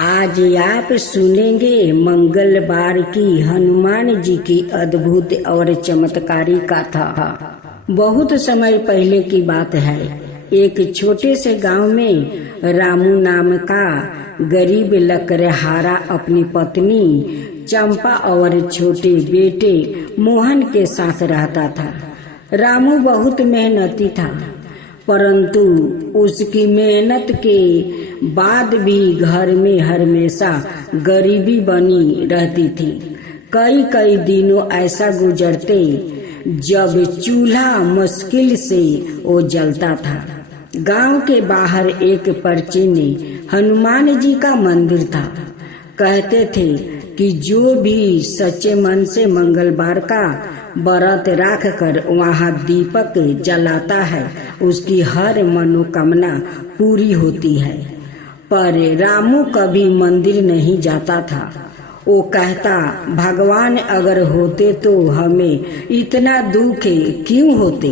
आज आप सुनेंगे मंगलवार की हनुमान जी की अद्भुत और चमत्कारी कथा। बहुत समय पहले की बात है। एक छोटे से गांव में रामू नाम का गरीब लकड़हारा अपनी पत्नी चंपा और छोटे बेटे मोहन के साथ रहता था। रामू बहुत मेहनती था, परंतु उसकी मेहनत के बाद भी घर में हमेशा गरीबी बनी रहती थी। कई कई दिनों ऐसा गुजरते जब चूल्हा मुश्किल से वो जलता था। गांव के बाहर एक पर्चे में हनुमान जी का मंदिर था। कहते थे कि जो भी सच्चे मन से मंगलवार का व्रत रख कर वहाँ दीपक जलाता है, उसकी हर मनोकामना पूरी होती है। पर रामू कभी मंदिर नहीं जाता था। वो कहता, भगवान अगर होते तो हमें इतना दुख क्यों होते।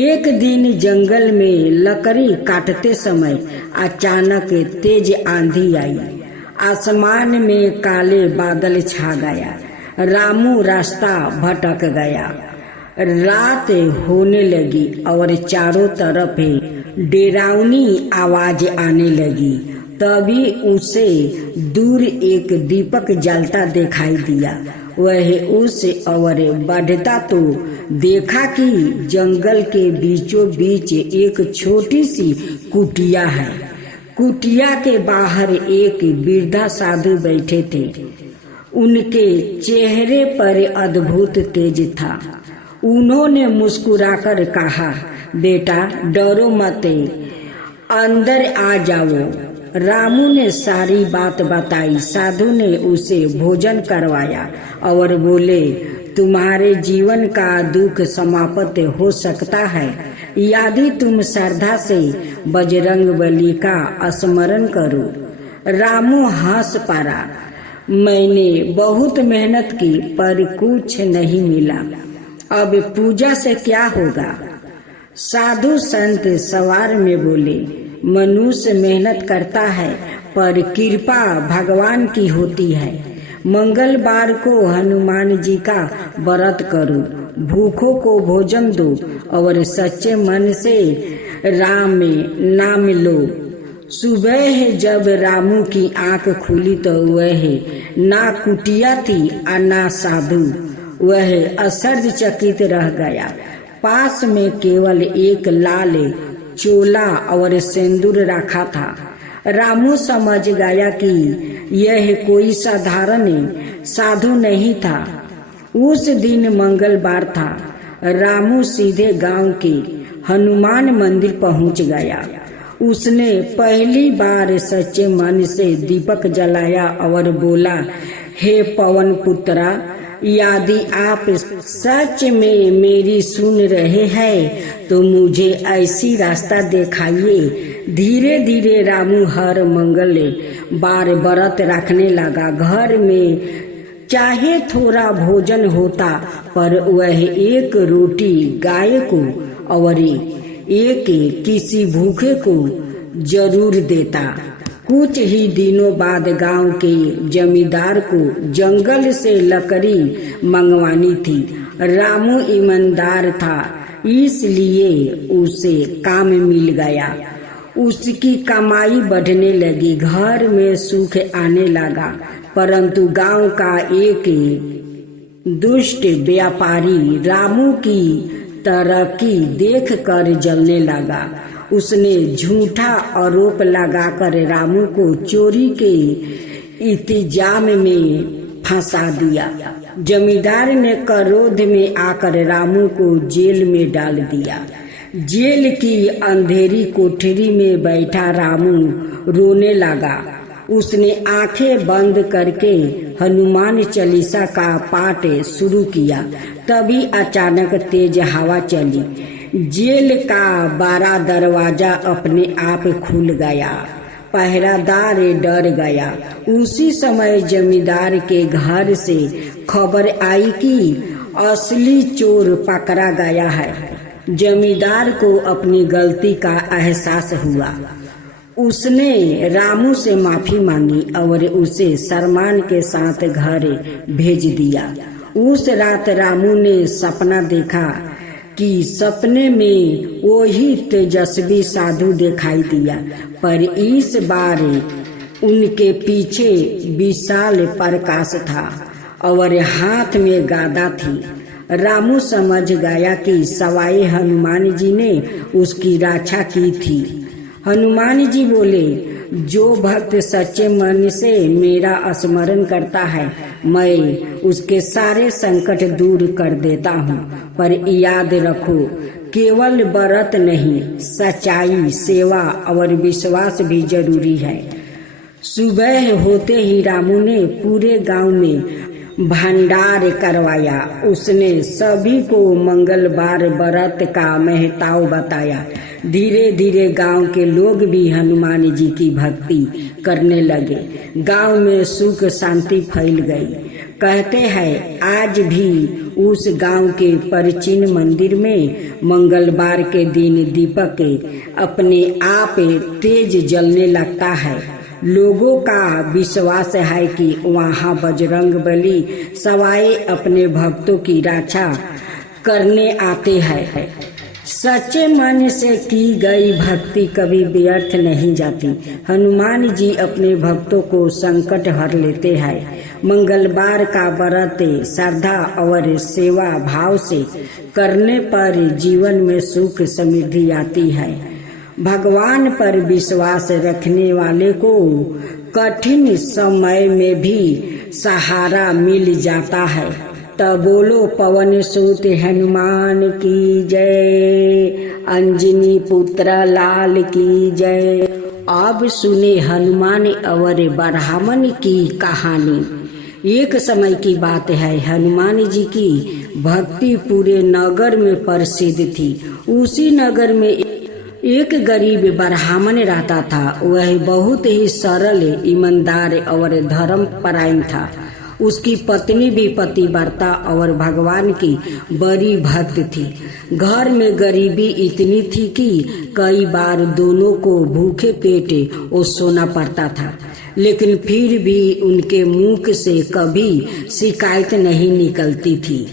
एक दिन जंगल में लकड़ी काटते समय अचानक तेज आंधी आई। आसमान में काले बादल छा गया। रामू रास्ता भटक गया। रात होने लगी और चारों तरफ डरावनी आवाज आने लगी। तभी उसे दूर एक दीपक जलता दिखाई दिया। वह उस और बढ़ता तो देखा कि जंगल के बीचों बीच एक छोटी सी कुटिया है। कुटिया के बाहर एक वृद्धा साधु बैठे थे। उनके चेहरे पर अद्भुत तेज था। उन्होंने मुस्कुराकर कहा, बेटा डरो मत, अंदर आ जाओ। रामू ने सारी बात बताई। साधु ने उसे भोजन करवाया और बोले, तुम्हारे जीवन का दुख समाप्त हो सकता है यदि तुम श्रद्धा से बजरंगबली का स्मरण करो। रामू हंस पड़ा। मैंने बहुत मेहनत की पर कुछ नहीं मिला, अब पूजा से क्या होगा। साधु संत सवार में बोले, मनुष्य मेहनत करता है पर कृपा भगवान की होती है। मंगलवार को हनुमान जी का व्रत करो, भूखों को भोजन दो और सच्चे मन से राम में नाम लो। सुबह जब रामू की आंख खुली तो वह ना कुटिया थी और ना साधु। वह आश्चर्यचकित रह गया। पास में केवल एक लाल चोला और सिंदूर रखा था। रामू समझ गया कि यह कोई साधारण साधु नहीं था। उस दिन मंगलवार था। रामू सीधे गांव के हनुमान मंदिर पहुंच गया। उसने पहली बार सच्चे मन से दीपक जलाया और बोला, हे पवन पुत्रा, यदि आप सच में मेरी सुन रहे हैं तो मुझे ऐसी रास्ता दिखाइए। धीरे धीरे रामू हर मंगल बार व्रत रखने लगा। घर में चाहे थोड़ा भोजन होता पर वह एक रोटी गाय को और एक किसी भूखे को जरूर देता। कुछ ही दिनों बाद गांव के जमींदार को जंगल से लकड़ी मंगवानी थी। रामू ईमानदार था, इसलिए उसे काम मिल गया। उसकी कमाई बढ़ने लगी, घर में सुख आने लगा। परंतु गांव का एक दुष्ट व्यापारी रामू की तरक्की देखकर जलने लगा। उसने झूठा आरोप लगाकर रामू को चोरी के इल्जाम में फंसा दिया। जमींदार ने क्रोध में आकर रामू को जेल में डाल दिया। जेल की अंधेरी कोठरी में बैठा रामू रोने लगा। उसने आंखें बंद करके हनुमान चालीसा का पाठ शुरू किया। तभी अचानक तेज हवा चली। जेल का बड़ा दरवाजा अपने आप खुल गया। पहरादार डर गया। उसी समय जमींदार के घर से खबर आई कि असली चोर पकड़ा गया है। जमींदार को अपनी गलती का एहसास हुआ। उसने रामू से माफी मांगी और उसे सम्मान के साथ घर भेज दिया। उस रात रामू ने सपना देखा कि सपने में वही तेजस्वी साधु दिखाई दिया, पर इस बार उनके पीछे विशाल प्रकाश था और हाथ में गदा थी। रामू समझ गया कि सवाई हनुमान जी ने उसकी रक्षा की थी। हनुमान जी बोले, जो भक्त सच्चे मन से मेरा स्मरण करता है, मैं उसके सारे संकट दूर कर देता हूँ। पर याद रखो, केवल व्रत नहीं, सच्चाई, सेवा और विश्वास भी जरूरी है। सुबह होते ही रामू ने पूरे गांव में भंडार करवाया। उसने सभी को मंगलवार व्रत का महत्व बताया। धीरे धीरे गांव के लोग भी हनुमान जी की भक्ति करने लगे। गांव में सुख शांति फैल गई। कहते हैं आज भी उस गांव के प्राचीन मंदिर में मंगलवार के दिन दीपक अपने आप तेज जलने लगता है। लोगों का विश्वास है कि वहाँ बजरंग बली सवाए अपने भक्तों की रक्षा करने आते हैं। सच्चे मन से की गई भक्ति कभी व्यर्थ नहीं जाती। हनुमान जी अपने भक्तों को संकट हर लेते हैं। मंगलवार का व्रत श्रद्धा और सेवा भाव से करने पर जीवन में सुख समृद्धि आती है। भगवान पर विश्वास रखने वाले को कठिन समय में भी सहारा मिल जाता है। तब बोलो पवन सुत हनुमान की जय, अंजनी पुत्र लाल की जय। अब सुने हनुमान और ब्राह्मण की कहानी। एक समय की बात है, हनुमान जी की भक्ति पूरे नगर में प्रसिद्ध थी। उसी नगर में एक गरीब ब्राह्मण रहता था। वह बहुत ही सरल, ईमानदार और धर्मपरायण था। उसकी पत्नी भी पतिव्रता और भगवान की बड़ी भक्त थी। घर में गरीबी इतनी थी कि कई बार दोनों को भूखे पेटे और सोना पड़ता था, लेकिन फिर भी उनके मुख से कभी शिकायत नहीं निकलती थी।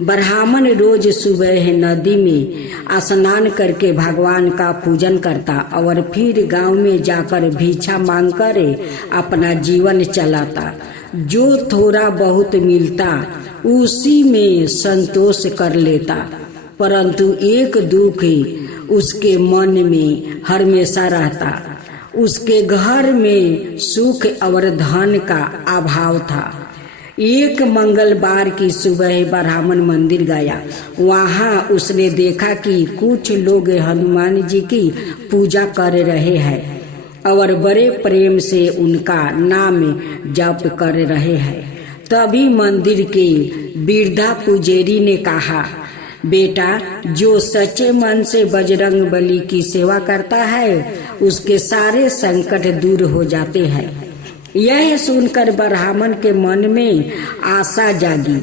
ब्राह्मण रोज सुबह नदी में स्नान करके भगवान का पूजन करता और फिर गांव में जाकर भिक्षा मांगकर अपना जीवन चलाता। जो थोड़ा बहुत मिलता उसी में संतोष कर लेता, परंतु एक दुख उसके मन में हमेशा रहता। उसके घर में सुख और धन का अभाव था। एक मंगलवार की सुबह ब्राह्मण मंदिर गया। वहाँ उसने देखा कि कुछ लोग हनुमान जी की पूजा कर रहे हैं और बड़े प्रेम से उनका नाम जप कर रहे हैं। तभी मंदिर के वृद्धा पुजारी ने कहा, बेटा, जो सच्चे मन से बजरंग बली की सेवा करता है उसके सारे संकट दूर हो जाते हैं। यह सुनकर ब्राह्मण के मन में आशा जागी।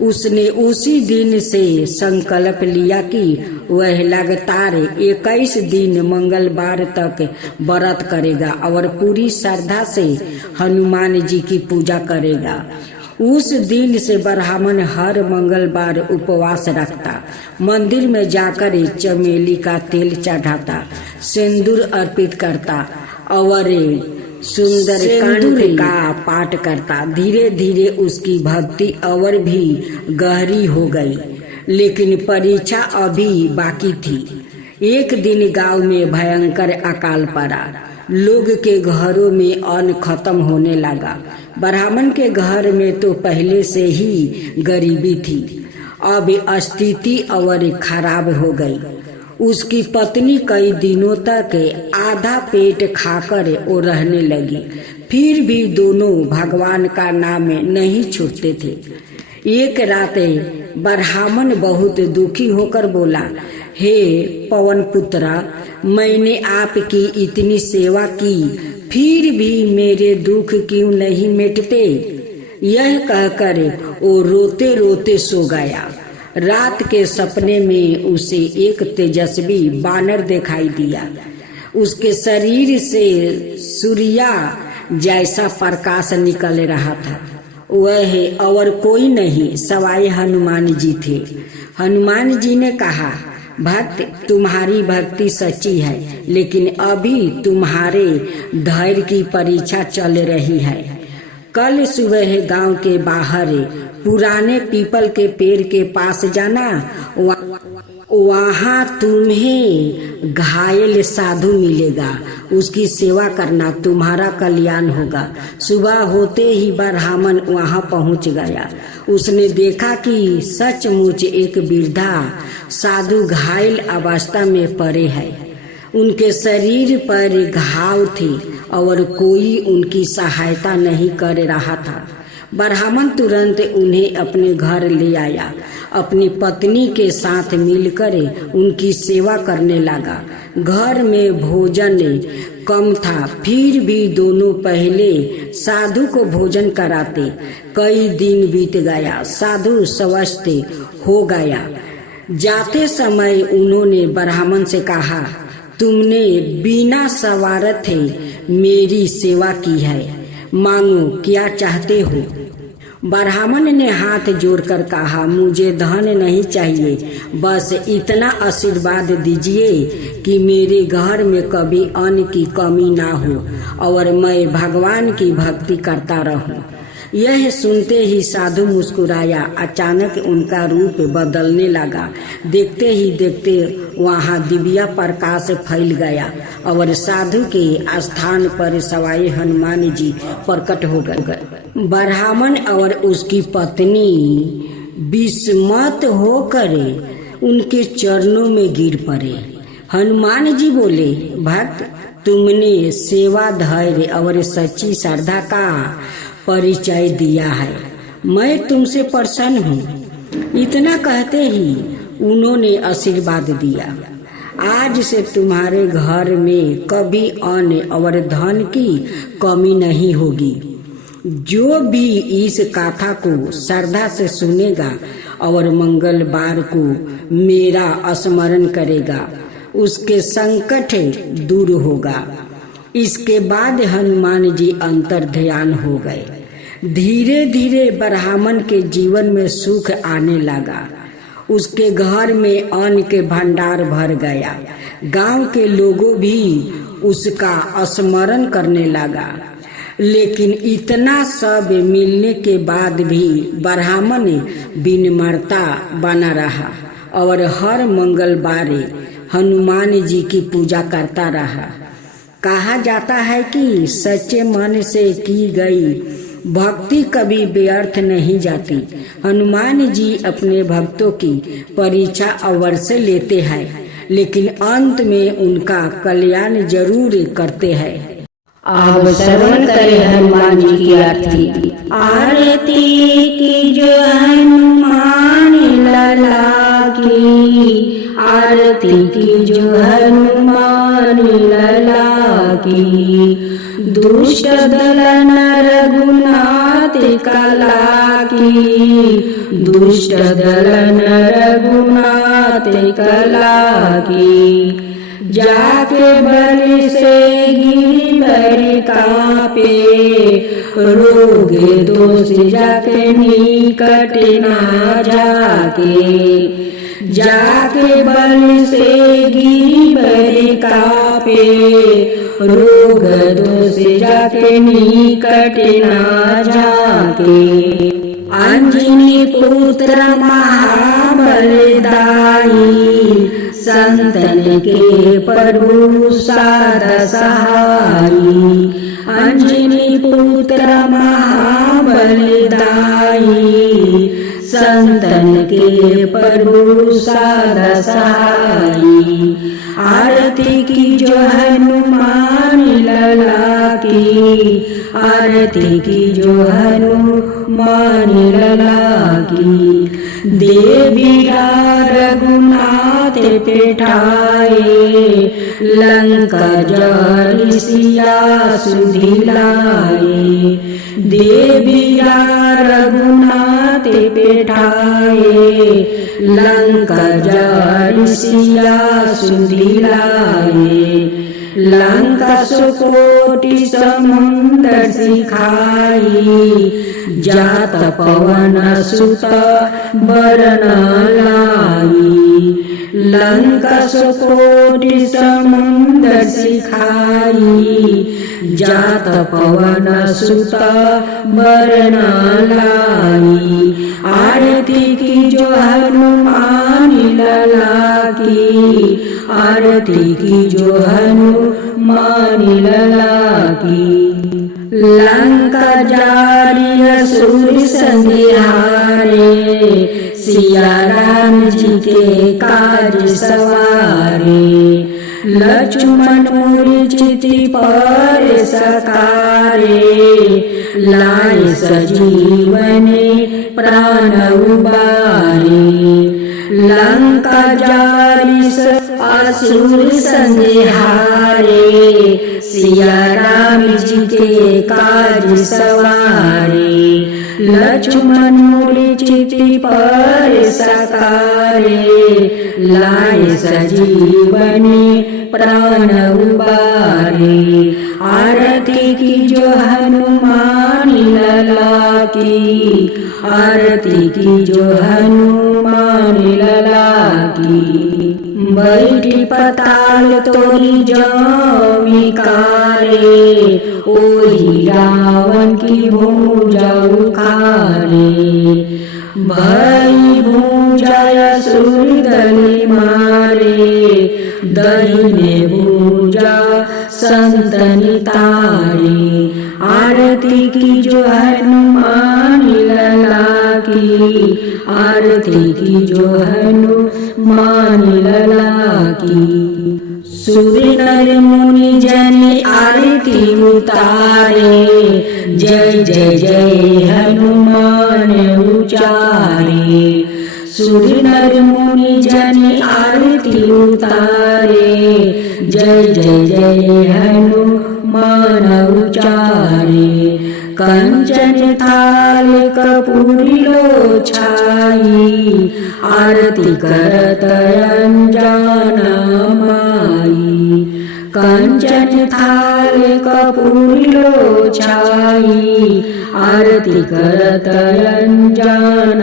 उसने उसी दिन से संकल्प लिया कि वह लगातार 21 दिन मंगलवार तक व्रत करेगा और पूरी श्रद्धा से हनुमान जी की पूजा करेगा। उस दिन से ब्राह्मण हर मंगलवार उपवास रखता, मंदिर में जाकर चमेली का तेल चढ़ाता, सिंदूर अर्पित करता और सुंदरकांड का पाठ करता। धीरे धीरे उसकी भक्ति और भी गहरी हो गई, लेकिन परीक्षा अभी बाकी थी। एक दिन गांव में भयंकर अकाल पड़ा। लोग के घरों में अन्न खत्म होने लगा। ब्राह्मण के घर में तो पहले से ही गरीबी थी, अब स्थिति और खराब हो गई। उसकी पत्नी कई दिनों तक आधा पेट खाकर वो रहने लगी। फिर भी दोनों भगवान का नाम नहीं छूटते थे। एक रात ब्राह्मण बहुत दुखी होकर बोला, हे पवन पुत्रा, मैंने आपकी इतनी सेवा की, फिर भी मेरे दुख क्यों नहीं मिटते? यह कहकर वो रोते रोते सो गया। रात के सपने में उसे एक तेजस्वी बानर दिखाई दिया। उसके शरीर से सूर्या जैसा प्रकाश निकल रहा था। वह और कोई नहीं सवाई हनुमान जी थे। हनुमान जी ने कहा, भक्त, तुम्हारी भक्ति सच्ची है, लेकिन अभी तुम्हारे धैर्य की परीक्षा चल रही है। कल सुबह गांव के बाहर पुराने पीपल के पेड़ के पास जाना, वहाँ तुम्हें घायल साधु मिलेगा। उसकी सेवा करना, तुम्हारा कल्याण होगा। सुबह होते ही ब्राह्मण वहाँ पहुँच गया। उसने देखा कि सचमुच एक वृद्धा साधु घायल अवस्था में पड़े है। उनके शरीर पर घाव थे और कोई उनकी सहायता नहीं कर रहा था। ब्राह्मण तुरंत उन्हें अपने घर ले आया। अपनी पत्नी के साथ मिलकर उनकी सेवा करने लगा। घर में भोजन कम था, फिर भी दोनों पहले साधु को भोजन कराते। कई दिन बीत गया, साधु स्वस्थ हो गया। जाते समय उन्होंने ब्राह्मण से कहा, तुमने बिना स्वार्थ मेरी सेवा की है, मांगो क्या चाहते हो। ब्राह्मण ने हाथ जोड़कर कहा, मुझे धन नहीं चाहिए, बस इतना आशीर्वाद दीजिए कि मेरे घर में कभी अन्न की कमी ना हो और मैं भगवान की भक्ति करता रहूं। यह सुनते ही साधु मुस्कुराया। अचानक उनका रूप बदलने लगा। देखते ही देखते वहाँ दिव्य प्रकाश फैल गया और साधु के स्थान पर सवाई हनुमान जी प्रकट हो गए। ब्राह्मण और उसकी पत्नी विस्मित होकर उनके चरणों में गिर पड़े। हनुमान जी बोले, भक्त, तुमने सेवा, धैर्य और सच्ची श्रद्धा का परिचय दिया है। मैं तुमसे प्रसन्न हूँ। इतना कहते ही उन्होंने आशीर्वाद दिया। आज से तुम्हारे घर में कभी अन्न और धन की कमी नहीं होगी। जो भी इस कथा को श्रद्धा से सुनेगा और मंगलवार को मेरा स्मरण करेगा, उसके संकट दूर होगा। इसके बाद हनुमान जी अंतर ध्यान हो गए। धीरे धीरे ब्राह्मण के जीवन में सुख आने लगा। उसके घर में अन्न के भंडार भर गया। गांव के लोगों भी उसका स्मरण करने लगा। लेकिन इतना सब मिलने के बाद भी ब्राह्मण विनम्रता बना रहा और हर मंगलवार हनुमान जी की पूजा करता रहा। कहा जाता है कि सच्चे मन से की गई भक्ति कभी व्यर्थ नहीं जाती। हनुमान जी अपने भक्तों की परीक्षा अवश्य लेते हैं, लेकिन अंत में उनका कल्याण जरूर करते हैं। अब श्रवण करें हनुमान जी की आरती। आरती की जो हनुमान लला की, आरती की जो हनुमान लला की, दुष्ट दल नर रघुनाथ कला की, दुष्ट दल नर रघुनाथ कला की, जाके बल से गिरधर कापे, रोग दोष जाके निकट ना जाके, जाके बल से गिरधर कापे, रोग दोष जाके निकट ना जाके, अंजनी पुत्र महाबलदाई, संतन के प्रभु साध सहाई, अंजनी पुत्र महाबलदाई, संतन के प्रभु साध सहाई, आरती की जो हनुमान लला की, आरती की जो हनुमान लला की, देविया रघुनाथ पेठाए, लंका जल सिया सुधिलाए, देविया रघुनाथ पेठाए, लंका जल सिया सुधिलाए, लंका सुकोटि समुंदर सिखाई, जात पवन सुत बरन लाई। लंका सुकोटि समुंदर सिखाई, जात पवन सुत बरन लाई। आरती की जो हनुमान लला की, आरती की जो हनुमान लला की। लंका जारी असुर संहारे, सिया राम जी के काज सवारे। लक्ष्मण मूर्छिति पर सकारे, लाए सजीवने प्राण उबारे। लंका जारी असुर संहारे, सिया राम जी के काज सवारे। लक्ष्मण मूर्छिति पर सकारे, लाए सजीवने प्राण उबारे। आरती की जो हनुमान लला की, आरती की जो हनुमान लला की। बैठी पताल तोरी जमिकारे, ओही रावण की भुजा उखारे। भई भुजा असुर दल मारे, दहिने भुजा संतनि तारे। आरती की जो हनुमान लला की, आरती की जो हनुमान लला की। सुर नर मुनि जन आरती उतारे, जय जय जय हनुमान उचारे। सुर नर मुनि जन आरती उतारे, जय जय जय हनुमान उचारे। कंचन थाल कपूरी लो छाई, आरती करत अंजन माई। कंचन थाल कपूरी लो छाई, आरती करत अंजन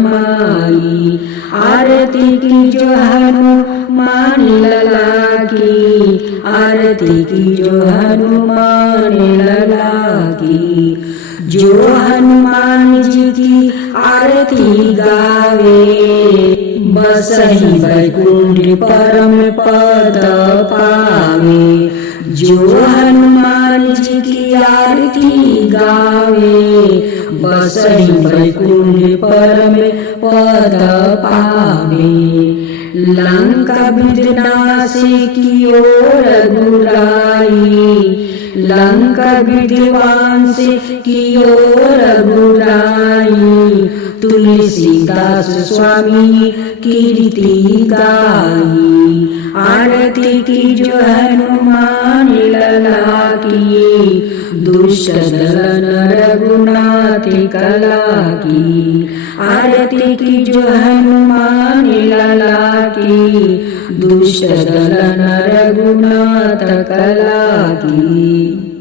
माई। आरती की जो हनुमान लला की, आरती की जो हनुमान लला की। जो हनुमान जी की आरती गावे, बसहि वैकुंठ परम पद पावे। जो हनुमान जी की आरती गावे, बसहि वैकुंठ परम पद पावे। लंका विनाशी की ओर रघुराई, लंका विध्वंस की ओर रघुराई। तुलसीदास स्वामी कीर्ति गाई, आरती की जो हनुमान लला की। दुष्ट दलन रघुनाथ कला की, आरती की जो हनुमान लला की। दुष्ट दलन रघुनाथ कला की।